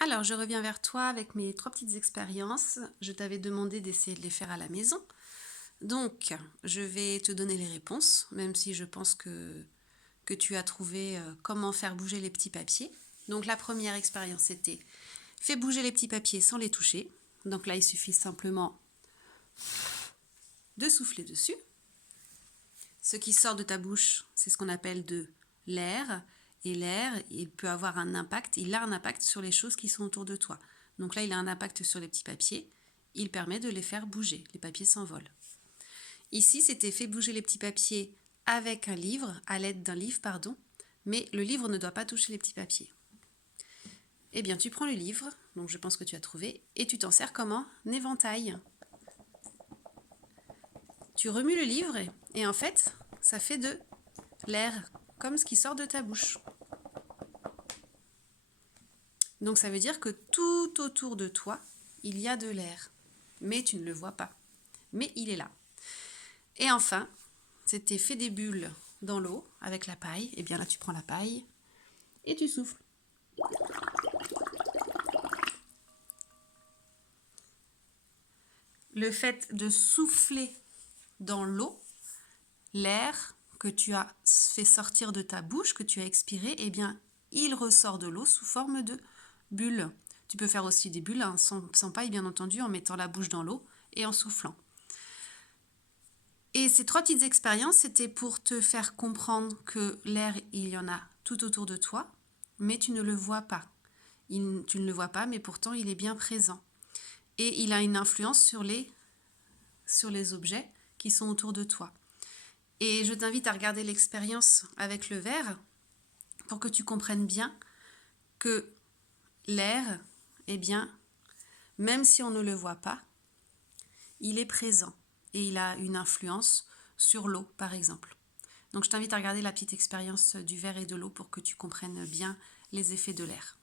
Alors, je reviens vers toi avec mes 3 petites expériences. Je t'avais demandé d'essayer de les faire à la maison. Donc, je vais te donner les réponses, même si je pense que tu as trouvé comment faire bouger les petits papiers. Donc, la première expérience, c'était fais bouger les petits papiers sans les toucher. Donc là, il suffit simplement de souffler dessus. Ce qui sort de ta bouche, c'est ce qu'on appelle de l'air. Et l'air, il peut avoir un impact, il a un impact sur les choses qui sont autour de toi. Donc là, il a un impact sur les petits papiers. Il permet de les faire bouger. Les papiers s'envolent. Ici, c'était fait bouger les petits papiers avec un livre, à l'aide d'un livre, pardon. Mais le livre ne doit pas toucher les petits papiers. Eh bien, tu prends le livre, donc je pense que tu as trouvé, et tu t'en sers comme un éventail. Tu remues le livre et en fait, ça fait de l'air, comme ce qui sort de ta bouche. Donc ça veut dire que tout autour de toi, il y a de l'air. Mais tu ne le vois pas. Mais il est là. Et enfin, c'était fait des bulles dans l'eau avec la paille. Et bien là, tu prends la paille et tu souffles. Le fait de souffler dans l'eau, l'air que tu as fait sortir de ta bouche, que tu as expiré, eh bien, il ressort de l'eau sous forme de bulles. Tu peux faire aussi des bulles sans paille, bien entendu, en mettant la bouche dans l'eau et en soufflant. Et ces 3 petites expériences, c'était pour te faire comprendre que l'air, il y en a tout autour de toi, mais tu ne le vois pas. Tu ne le vois pas, mais pourtant, il est bien présent. Et il a une influence sur les objets qui sont autour de toi. Et je t'invite à regarder l'expérience avec le verre pour que tu comprennes bien que l'air, eh bien, même si on ne le voit pas, il est présent et il a une influence sur l'eau, par exemple. Donc je t'invite à regarder la petite expérience du verre et de l'eau pour que tu comprennes bien les effets de l'air.